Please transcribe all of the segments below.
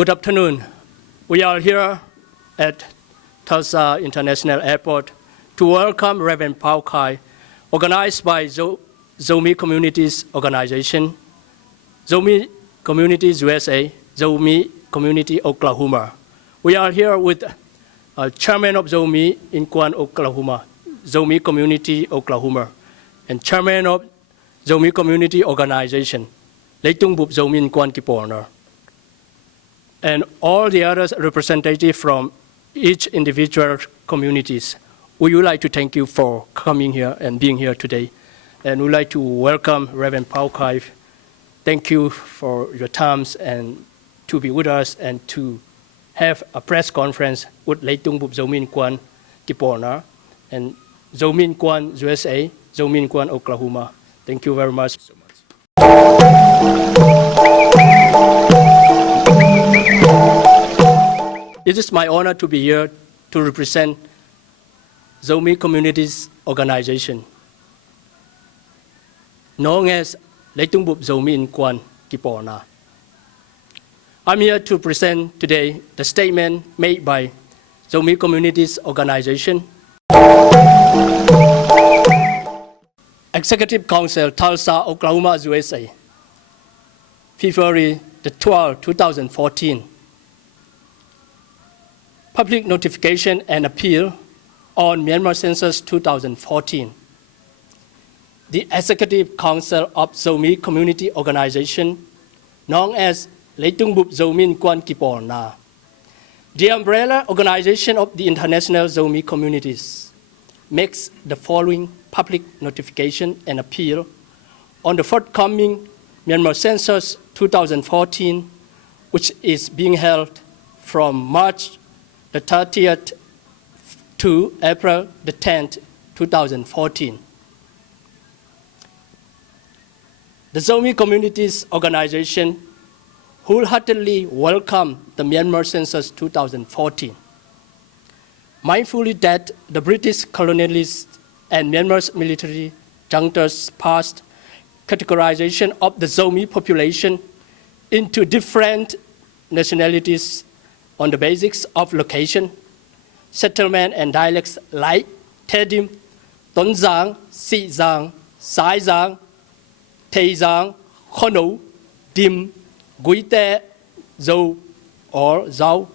Good afternoon. We are here at Tulsa International Airport to welcome Reverend Paul Kai, organized by Zomi Communities Organization, Zomi Communities USA, Zomi Community Oklahoma. We are here with Chairman of Zomi in Kwan, Oklahoma, Zomi Community Oklahoma, and Chairman of Zomi Community Organization, Leitung Bup Zomi in Kwan Kiporner, and all the other representatives from each individual communities. We would like to thank you for coming here and being here today. And we'd like to welcome Reverend Paul Kai. Thank you for your time and to be with us and to have a press conference with Leitung Bup Zomi in Kwan Kiporner and Zomi in Kwan USA, Zomi in Kwan Oklahoma. Thank you very much. It is my honor to be here to represent Zomi Communities Organization, known as Leitung Bup Zomi in Kwan Kiporner. I'm here to present today the statement made by Zomi Communities Organization, Executive Council, Tulsa, Oklahoma, USA, February the 12th, 2014. Public notification and appeal on Myanmar Census 2014. The Executive Council of Zomi Community Organization, known as Leitung Bup Zomi in Kwan Kiporner, the umbrella organization of the international Zomi communities, makes the following public notification and appeal on the forthcoming Myanmar Census 2014, which is being held from March the 30th to April the 10th, 2014. The Zomi Communities Organization wholeheartedly welcome the Myanmar Census 2014, mindfully that the British colonialists and Myanmar's military junctors passed categorization of the Zomi population into different nationalities on the basis of location, settlement, and dialects like Tedim, Tonzang, Sizang, Saizang, Teizang, Khonou, Dim, Guite, Zhou, or Zhao,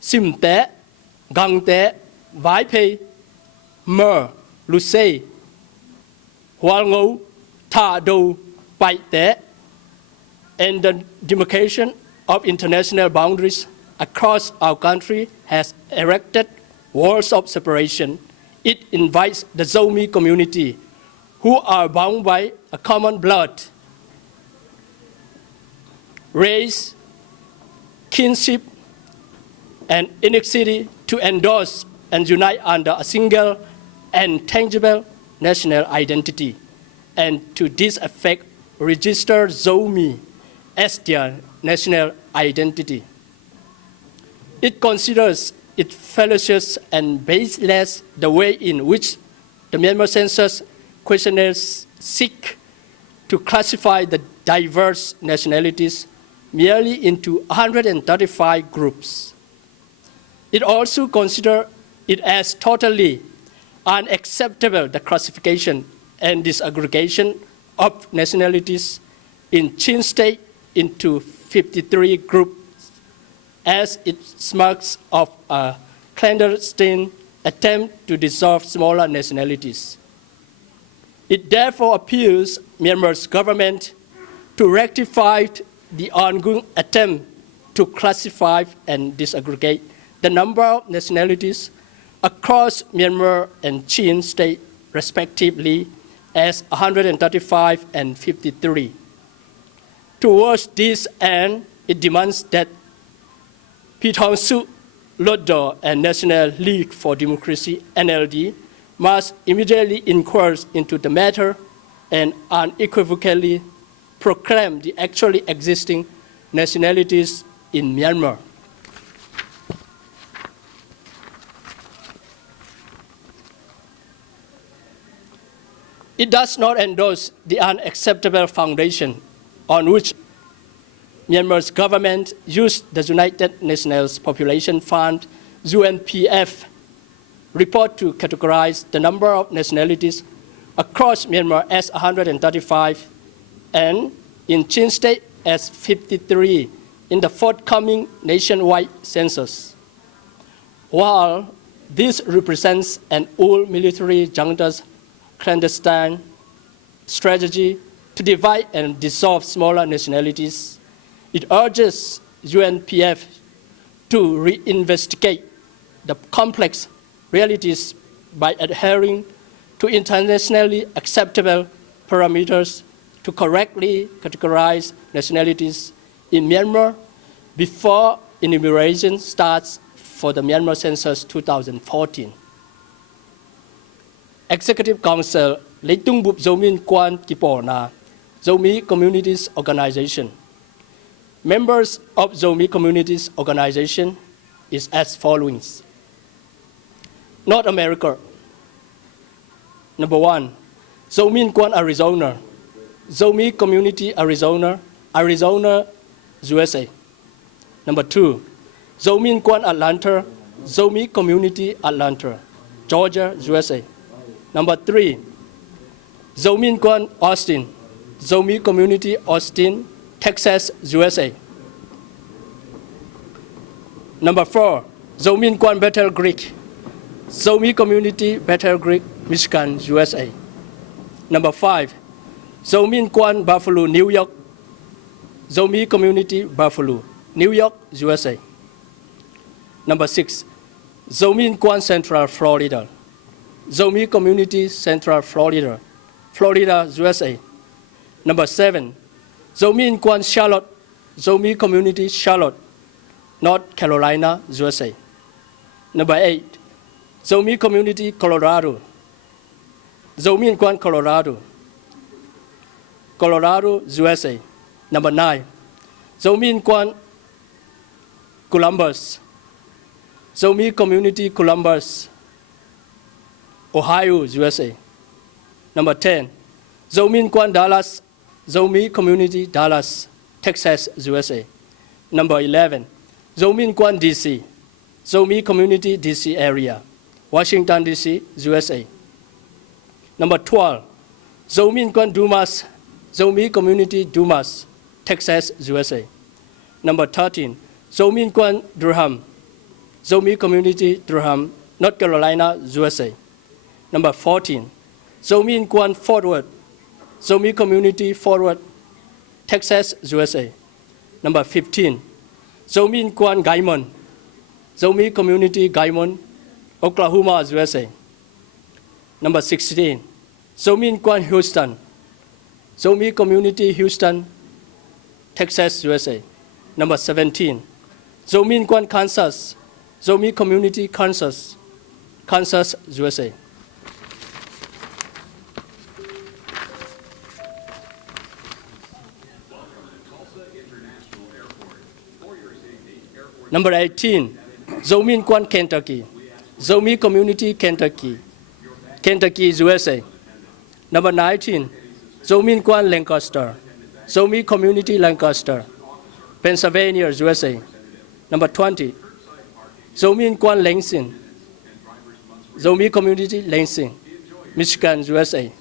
Simte, Gangte, Vaipe, Mer, Luce, Hualngou, Ta Do, Paite, and the demarcation of international boundaries across our country has erected walls of separation. It invites the Zomi community, who are bound by a common blood, race, kinship, and ethnicity, to endorse and unite under a single and tangible national identity, and to this effect register Zomi as their national identity. It considers it fallacious and baseless the way in which the Myanmar Census questionnaires seek to classify the diverse nationalities merely into 135 groups. It also considers it as totally unacceptable the classification and disaggregation of nationalities in Chin State into 53 groups, as it smacks of a clandestine attempt to dissolve smaller nationalities. It therefore appeals Myanmar's government to rectify the ongoing attempt to classify and disaggregate the number of nationalities across Myanmar and Chin State, respectively, as 135 and 53. Towards this end, it demands that Pitong Su, Loddo, and National League for Democracy, NLD, must immediately inquire into the matter and unequivocally proclaim the actually existing nationalities in Myanmar. It does not endorse the unacceptable foundation on which Myanmar's government used the United Nations Population Fund, UNPF, report to categorize the number of nationalities across Myanmar as 135 and in Chin State as 53 in the forthcoming nationwide census. While this represents an old military juncta's clandestine strategy to divide and dissolve smaller nationalities, it urges UNPF to reinvestigate the complex realities by adhering to internationally acceptable parameters to correctly categorize nationalities in Myanmar before enumeration starts for the Myanmar Census 2014. Executive Council Leitung Bup Zomi Kwan Kipona, Zomi Communities Organization. Members of Zomi Communities Organization is as following. North America. Number 1, Zomi Kwan, Arizona. Zomi Community, Arizona, Arizona, USA. Number 2, Zomi Kwan, Atlanta, Zomi Community, Atlanta, Georgia, USA. Number 3, Zomi Kwan, Austin, Zomi Community, Austin, Texas, USA. Number 4, Zomi Kwan, Battle Creek, Zomi Community, Battle Creek, Michigan, USA. Number 5, Zomi Kwan, Buffalo, New York, Zomi Community, Buffalo, New York, USA. Number 6, Zomi Kwan, Central Florida, Zomi Community, Central Florida, Florida, USA. Number 7, Zomi Kwan, Charlotte, Zomi Community, Charlotte, North Carolina, USA. Number 8, Zomi Community, Colorado, Zomi Kwan, Colorado, Colorado, USA. Number 9, Zomi Kwan, Columbus, Zomi Community, Columbus, Ohio, USA. Number 10, Zomi Kwan, Dallas, Zomi Community, Dallas, Texas, USA. Number 11, Zomi Kwan, DC, Zomi Community, DC area, Washington, DC, USA. Number 12, Zomi Kwan, Dumas, Zomi Community, Dumas, Texas, USA. Number 13, Zomi Kwan, Durham, Zomi Community, Durham, North Carolina, USA. Number 14, Zomi Kwan, Fort Worth, Zomi Community, Fort Worth, Texas, USA. Number 15, Zomi Kwan, Guymon, Zomi Community, Guymon, Oklahoma, USA. Number 16, Zomi Kwan, Houston, Zomi Community, Houston, Texas, USA. Number 17, Zomi Kwan, Kansas, Zomi Community, Kansas, Kansas, USA. Number 18, Zomi Kwan, Kentucky, Zomi Community, Kentucky, Kentucky, USA. Number 19, Zomi Kwan, Lancaster, Zomi Community, Lancaster, Pennsylvania, USA. Number 20, Zomi Kwan, Lansing, Zomi Community, Lansing, Michigan, USA.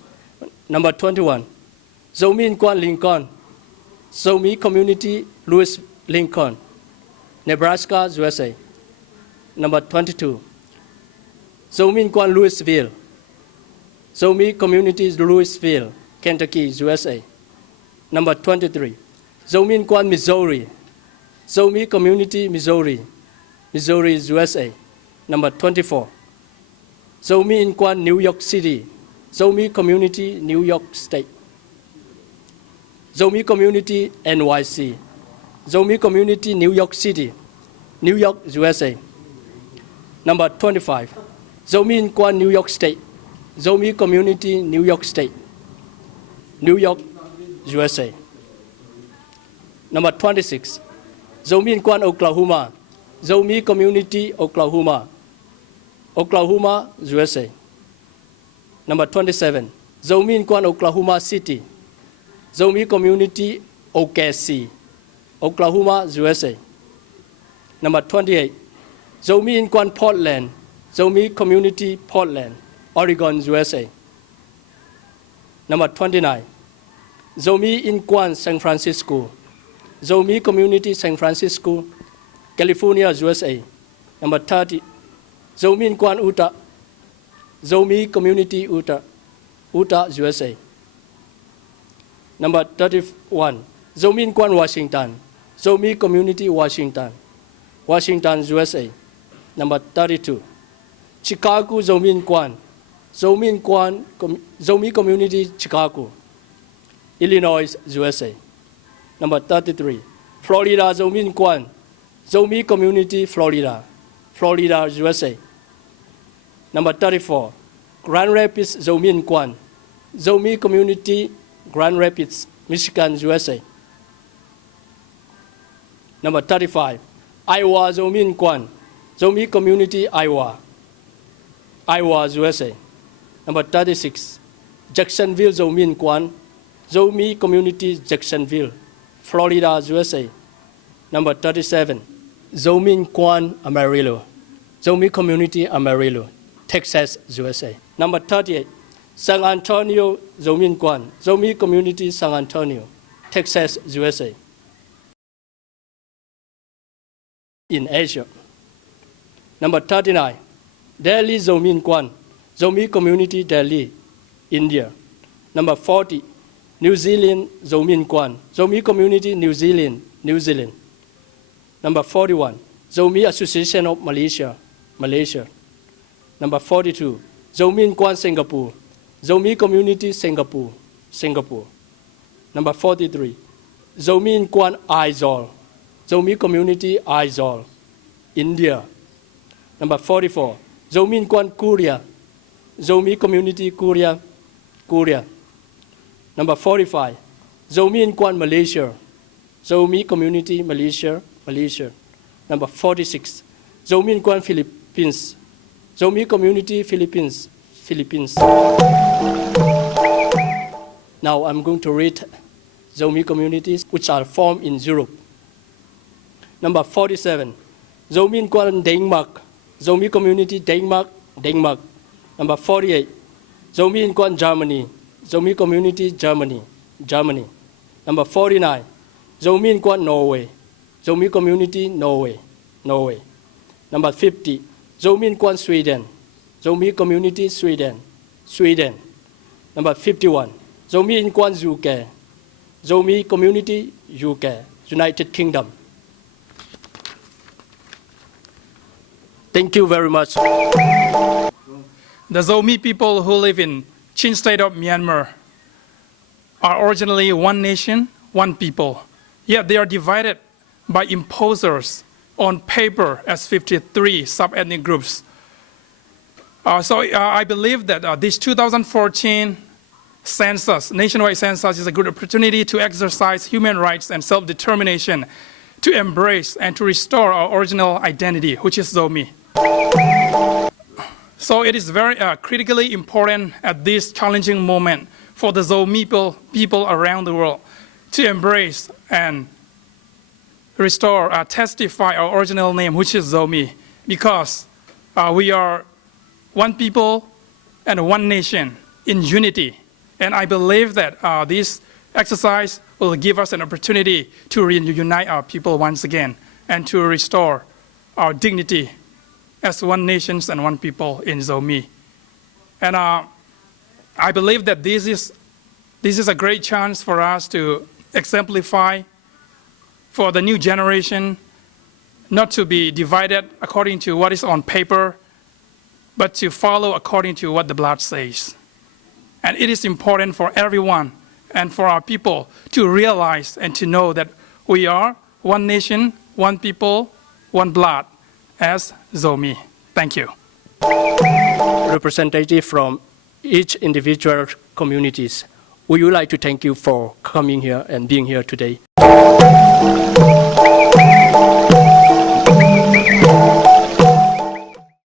Number 21, Zomi Kwan, Lincoln, Zomi Community, Louis Lincoln, Nebraska, USA. Number 22, Zomi Kwan, Louisville, Zomi Community, Louisville, Kentucky, USA. Number 23, Zomi Kwan, Missouri, Zomi Community, Missouri, Missouri, USA. Number 24, Zomi Kwan, New York City, Zomi Community, New York State. Zomi Community, NYC, Zomi Community, New York City, New York, USA. Number 25, Zomi Kwan, New York State, Zomi Community, New York State, New York, USA. Number 26, Zomi Kwan, Oklahoma, Zomi Community, Oklahoma, Oklahoma, USA. Number 27, Zomi Kwan, Oklahoma City, Zomi Community, OKC, Oklahoma, USA. Number 28, Zomi in Kwan, Portland, Zomi Community, Portland, Oregon, USA. Number 29, Zomi in Kwan, San Francisco, Zomi Community, San Francisco, California, USA. Number 30, Zomi in Kwan, Utah, Zomi Community, Utah, USA. Number 31, Zomi in Kwan, Washington, Zomi Community, Washington, USA. Number 32, Chicago, Zomi in Kwan, Zomi Community, Chicago, Illinois, USA. Number 33, Florida, Zomi in Kwan, Zomi Community, Florida, USA. Number 34, Grand Rapids, Zomi in Kwan, Zomi Community, Grand Rapids, Michigan, USA. Number 35, Iowa, Zomi in Kwan, Zomi Community, Iowa, USA. Number 36, Jacksonville, Zomi in Kwan, Zomi Community, Jacksonville, Florida, USA. Number 37, Zomi in Kwan, Amarillo, Zomi Community, Amarillo, Texas, USA. Number 38, San Antonio, Zomi in Kwan, Zomi Community, San Antonio, Texas, USA. In Asia. Number 39, Delhi, Zomi in Kwan, Zomi Community, Delhi, India. Number 40, New Zealand, Zomi in Kwan, Zomi Community, New Zealand, New Zealand. Number 41, Zomi Association of Malaysia, Malaysia. Number 42, Zomi in Kwan, Singapore, Zomi Community, Singapore, Singapore. Number 43, Zomi in Kwan, Aizawl, Zomi Community, Aizawl, India. Number 44, Zomi in Kwan, Korea, Zomi Community, Korea, Korea. Number 45, Zomi in Kwan, Malaysia, Zomi Community, Malaysia, Malaysia. Number 46, Zomi in Kwan, Philippines, Zomi Community, Philippines, Philippines. Now I'm going to read Zomi communities which are formed in Europe. Number 47, Zomi in Kwan, Denmark, Zomi Community, Denmark, Denmark. Number 48, Zomi in Kwan, Germany, Zomi Community, Germany, Germany. Number 49, Zomi in Kwan, Norway, Zomi Community, Norway, Norway. Number 50, Zomi in Kwan, Sweden, Zomi Community, Sweden, Sweden. Number 51, Zomi in Kwan, UK, Zomi Community, UK, United Kingdom. Thank you very much. The Zomi people who live in Chin State of Myanmar are originally one nation, one people. Yet they are divided by imposers on paper as 53 sub-ethnic groups. I believe that this 2014 census, nationwide census, is a good opportunity to exercise human rights and self-determination, to embrace and to restore our original identity, which is Zomi. So it is very critically important at this challenging moment for the Zomi people around the world to embrace and restore, testify our original name, which is Zomi, because we are one people and one nation in unity. And I believe that this exercise will give us an opportunity to reunite our people once again and to restore our dignity as one nation and one people in Zomi. And I believe that this is a great chance for us to exemplify for the new generation not to be divided according to what is on paper, but to follow according to what the blood says. And it is important for everyone and for our people to realize and to know that we are one nation, one people, one blood as Zomi. Thank you. Representative from each individual communities, we would like to thank you for coming here and being here today.